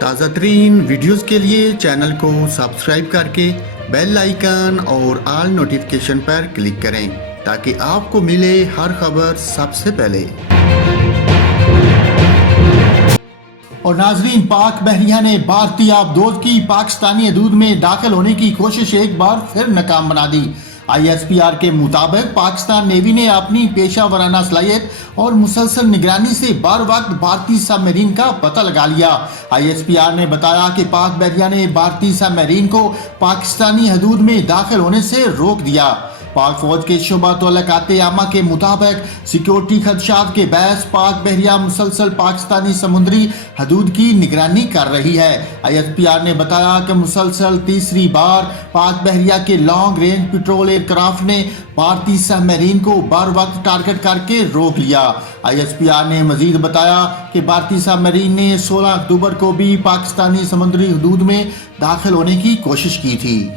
تازہ ترین ویڈیوز کے لیے چینل کو سبسکرائب کر کے بیل آئیکن اور آل نوٹیفیکیشن پر کلک کریں تاکہ آپ کو ملے ہر خبر سب سے پہلے۔ اور ناظرین، پاک بحریہ نے بھارتی آبدوز کی پاکستانی حدود میں داخل ہونے کی کوشش ایک بار پھر ناکام بنا دی۔ ISPR کے مطابق پاکستان نیوی نے اپنی پیشہ ورانہ صلاحیت اور مسلسل نگرانی سے بر وقت بھارتی سب میرین کا پتہ لگا لیا۔ ISPR نے بتایا کہ پاک بحریہ نے بھارتی سب میرین کو پاکستانی حدود میں داخل ہونے سے روک دیا۔ پاک فوج کے شعبہ تعلقات عامہ کے مطابق سیکیورٹی خدشات کے باعث پاک بحریہ مسلسل پاکستانی سمندری حدود کی نگرانی کر رہی ہے۔ ISPR نے بتایا کہ مسلسل تیسری بار پاک بحریہ کے long range patrol aircraft نے بھارتی سب میرین کو بر وقت ٹارگٹ کر کے روک لیا۔ ISPR نے مزید بتایا کہ بھارتی سب میرین نے 16 اکتوبر کو بھی پاکستانی سمندری حدود میں داخل ہونے کی کوشش کی تھی۔